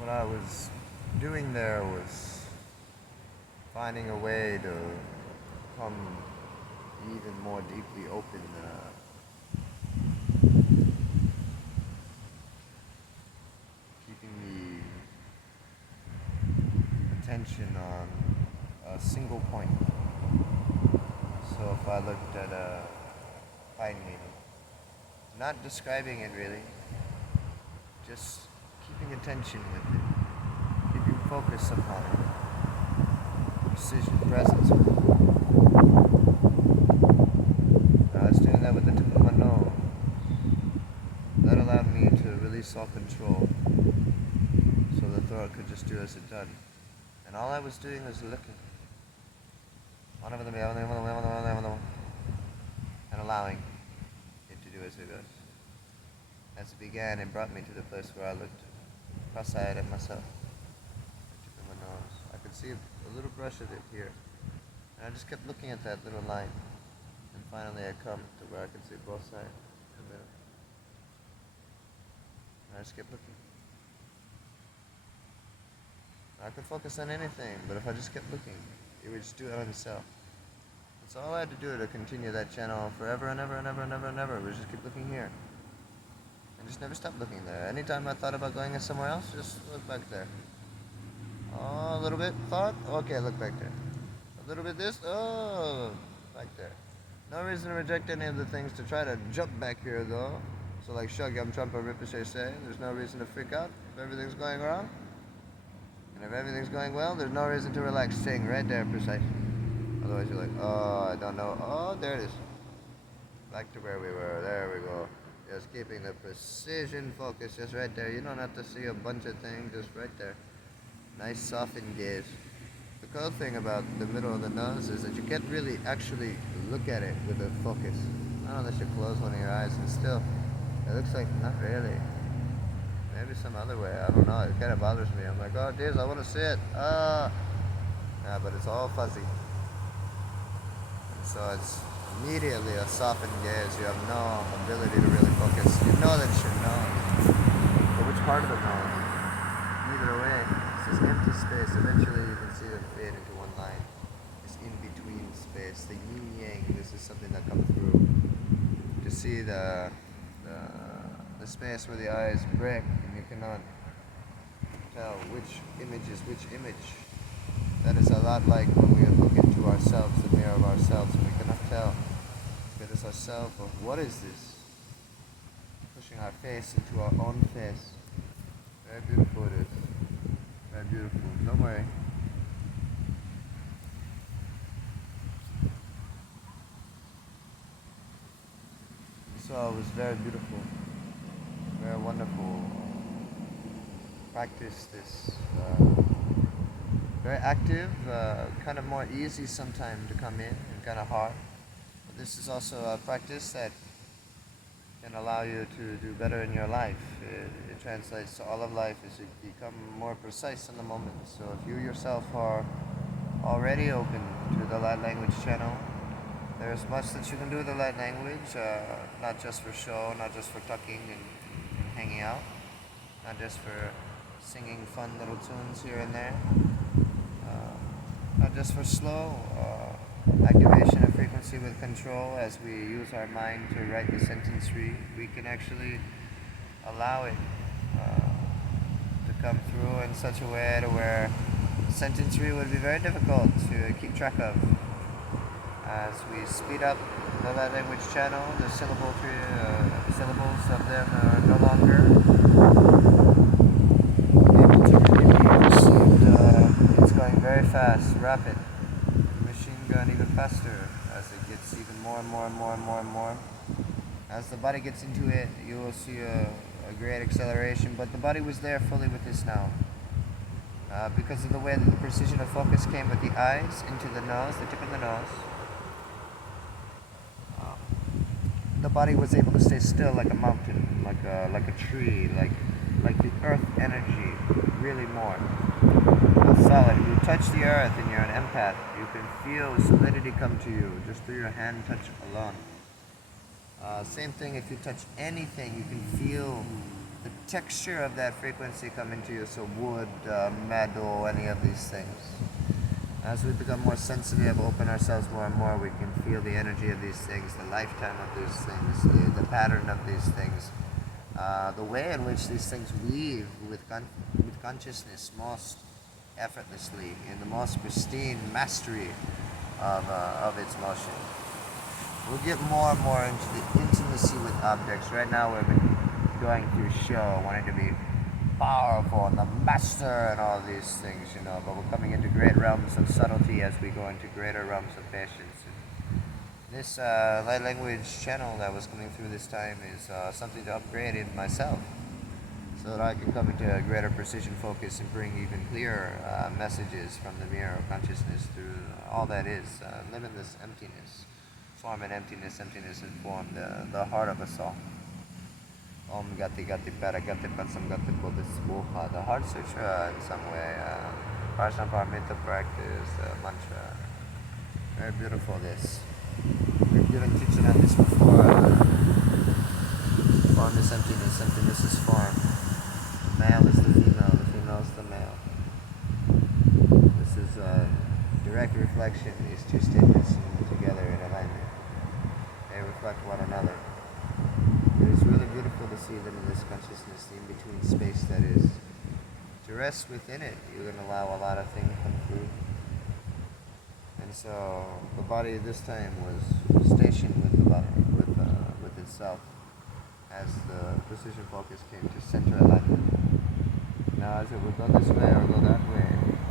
What I was doing there was finding a way to become even more deeply open, keeping the attention on a single point. So if I looked at a pine needle, not describing it really, just keeping attention with it, keeping focus upon it, precision, presence with it. I was doing that with the tip of my nose. That allowed me to release all control, so the throat could just do as it done. And all I was doing was looking, and allowing it to do as it does. As it began, it brought me to the place where I looked cross-eyed at myself. I took in my nose. I could see a little brush of it here. And I just kept looking at that little line. And finally I come to where I could see both sides. And I just kept looking. I could focus on anything, but if I just kept looking, it would just do it on itself. That's all I had to do to continue that channel forever and ever and ever and ever and ever, was just keep looking here. And just never stop looking there. Anytime I thought about going somewhere else, just look back there. Oh, a little bit thought? Okay, look back there. A little bit this? Oh, back there. No reason to reject any of the things to try to jump back here, though. So like Shug, Yum, Trump, or Ricochet say, there's no reason to freak out if everything's going wrong. And if everything's going well, there's no reason to relax. Sing right there, precise. Otherwise you're like, oh, I don't know. Oh, there it is. Back to where we were. There we go. Just keeping the precision focus just right there. You don't have to see a bunch of things, just right there. Nice softened gaze. The cool thing about the middle of the nose is that you can't really actually look at it with a focus. Not unless you close one of your eyes, and still, it looks like not really. Maybe some other way. I don't know. It kind of bothers me. I'm like, oh, geez, I want to see it. Yeah, but it's all fuzzy. And so it's immediately a softened gaze. You have no ability to really focus. You know that it's your nose. But which part of the nose? Either way, it's this empty space. Eventually you can see them fade into one line. This in-between space, the yin-yang. This is something that comes through. To see the space where the eyes break, and you cannot tell which image is which image. That is a lot like when we look into ourselves, the mirror of ourselves, and we cannot tell if it is ourselves or what is this. Pushing our face into our own face. Very beautiful it is. Very beautiful. Don't worry. So it was very beautiful. Very wonderful practice. This very active, kind of more easy sometimes to come in, and kind of hard. But this is also a practice that can allow you to do better in your life. It translates to all of life as you become more precise in the moment. So if you yourself are already open to the light language channel, there's much that you can do with the light language, not just for show, not just for tucking and hanging out, not just for singing fun little tunes here and there, not just for slow activation of frequency with control. As we use our mind to write the sentence we can actually allow it to come through in such a way to where sentence would be very difficult to keep track of. As we speed up the light language channel, the syllables of them are no longer able to really be perceived. It's going very fast, rapid. Machine gun even faster as it gets even more and more and more and more and more. As the body gets into it, you will see a great acceleration, but the body was there fully with this now. Because of the way that the precision of focus came with the eyes into the nose, the tip of the nose, the body was able to stay still like a mountain, like a tree, like the earth energy, really more. Solid. If you touch the earth and you're an empath, you can feel solidity come to you just through your hand touch alone. Same thing if you touch anything, you can feel the texture of that frequency coming to you. So wood, metal, any of these things. As we become more sensitive, open ourselves more and more, we can feel the energy of these things, the lifetime of these things, the pattern of these things, the way in which these things weave with consciousness most effortlessly, in the most pristine mastery of its motion. We'll get more and more into the intimacy with objects. Right now we've been going through show, wanting to be powerful and the master and all these things, but we're coming into great realms of subtlety as we go into greater realms of patience. And this light language channel that was coming through this time is something to upgrade in myself, so that I can come into a greater precision focus and bring even clearer messages from the mirror of consciousness through all that is limitless emptiness, form and emptiness, emptiness and form, the heart of us all. Om Gati Gati Para Gati Patsam Gati Bodhis Woha. The Heart Sutra in some way. Paramita practice, mantra. Very beautiful this. We've given teaching on this before. Form is emptiness, emptiness is form. The male is the female is the male. This is a direct reflection, these two statements together in alignment. They reflect one another. It is really beautiful to see limitless consciousness, the in-between space that is. To rest within it, you can allow a lot of things to come through. And so the body this time was stationed with the body, with itself, as the precision focus came to center alignment. Now, as it would go this way or go that way,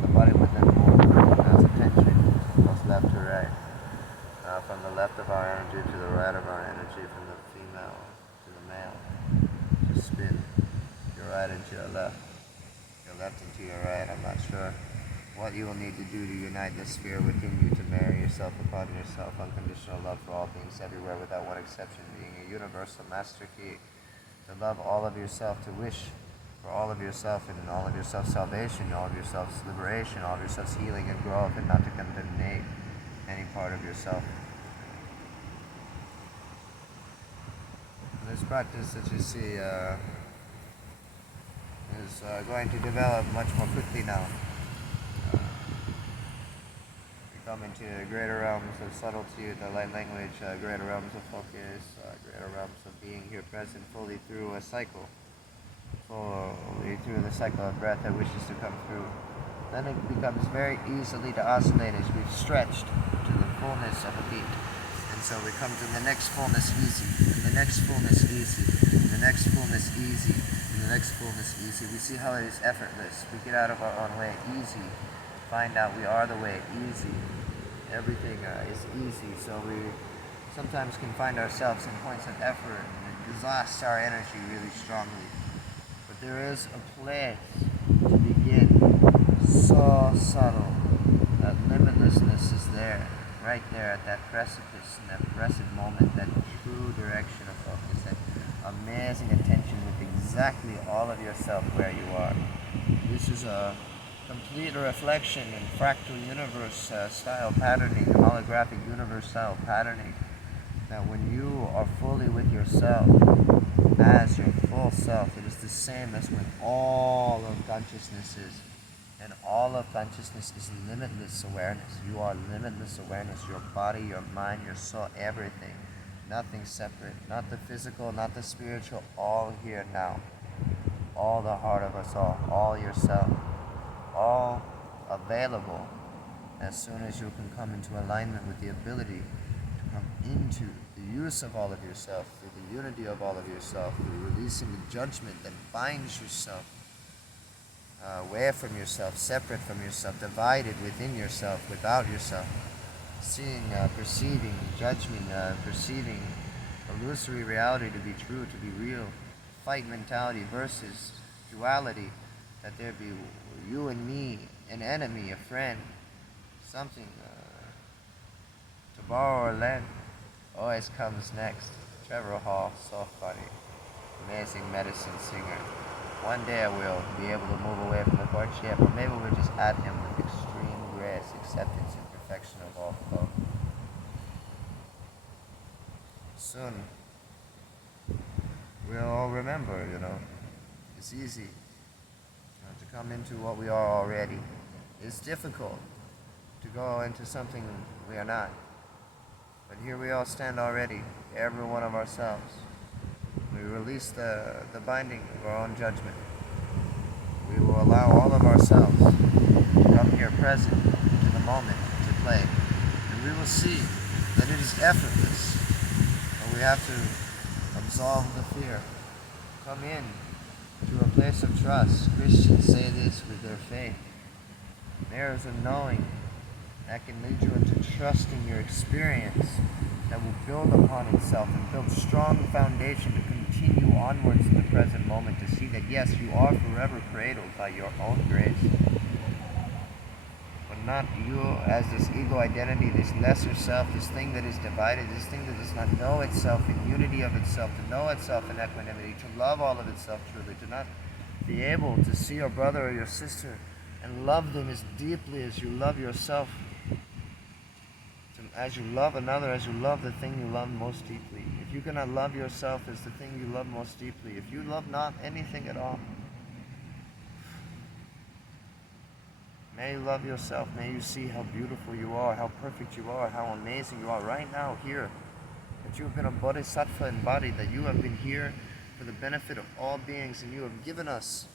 the body would then move as attention goes left to right. From the left of our energy to the right of our energy, from the female to the male. Just spin your right into your left into your right. I'm not sure what you will need to do to unite the sphere within you to marry yourself upon yourself. Unconditional love for all beings everywhere without one exception, being a universal master key. To love all of yourself, to wish for all of yourself and all of yourself salvation, all of yourself's liberation, all of yourself's healing and growth, and not to condemn any part of yourself. This practice that you see is going to develop much more quickly now. We come into greater realms of subtlety, the light language, greater realms of focus, greater realms of being here present fully through a cycle, fully through the cycle of breath that wishes to come through. Then it becomes very easily to oscillate as we've stretched to the fullness of a beat. And so we come to the next fullness easy, and the next fullness easy, and the next fullness easy, and the next fullness easy. We see how it is effortless. We get out of our own way easy. Find out we are the way easy. Everything is easy. So we sometimes can find ourselves in points of effort and it exhausts our energy really strongly. But there is a place to begin. So subtle. That limitlessness is there. Right there at that precipice, in that present moment, that true direction of focus, that amazing attention with exactly all of yourself where you are. This is a complete reflection in fractal universe style patterning, holographic universe style patterning. That when you are fully with yourself, as your full self, it is the same as when all of consciousness is. And all of consciousness is limitless awareness. You are limitless awareness. Your body, your mind, your soul, everything. Nothing separate. Not the physical, not the spiritual. All here now. All the heart of us all yourself. All available as soon as you can come into alignment with the ability to come into the use of all of yourself, through the unity of all of yourself, through releasing the judgment that binds yourself. Away from yourself, separate from yourself, divided within yourself, without yourself, seeing, perceiving, judgment, perceiving illusory reality to be true, to be real, fight mentality versus duality, that there be you and me, an enemy, a friend, something to borrow or lend, always comes next. Trevor Hall, soft body, amazing medicine singer. One day I will be able to move away from the courtship, or maybe we'll just add him with extreme grace, acceptance, and perfection of all flow. Soon, we'll all remember, it's easy to come into what we are already. It's difficult to go into something we are not. But here we all stand already, every one of ourselves. We release the binding of our own judgment. We will allow all of ourselves to come here present to the moment to play. And we will see that it is effortless. But we have to absolve the fear. Come in to a place of trust. Christians say this with their faith. There is a knowing that can lead you into trusting your experience that will build upon itself and build strong foundation to continue onwards in the present moment, to see that yes, you are forever cradled by your own grace. When not you as this ego identity, this lesser self, this thing that is divided, this thing that does not know itself in unity of itself, to know itself in equanimity, to love all of itself truly, to not be able to see your brother or your sister and love them as deeply as you love yourself, as you love another, as you love the thing you love most deeply. If you cannot love yourself as the thing you love most deeply, if you love not anything at all, may you love yourself. May you see how beautiful you are, how perfect you are, how amazing you are right now here. That you have been a bodhisattva embodied, that you have been here for the benefit of all beings, and you have given us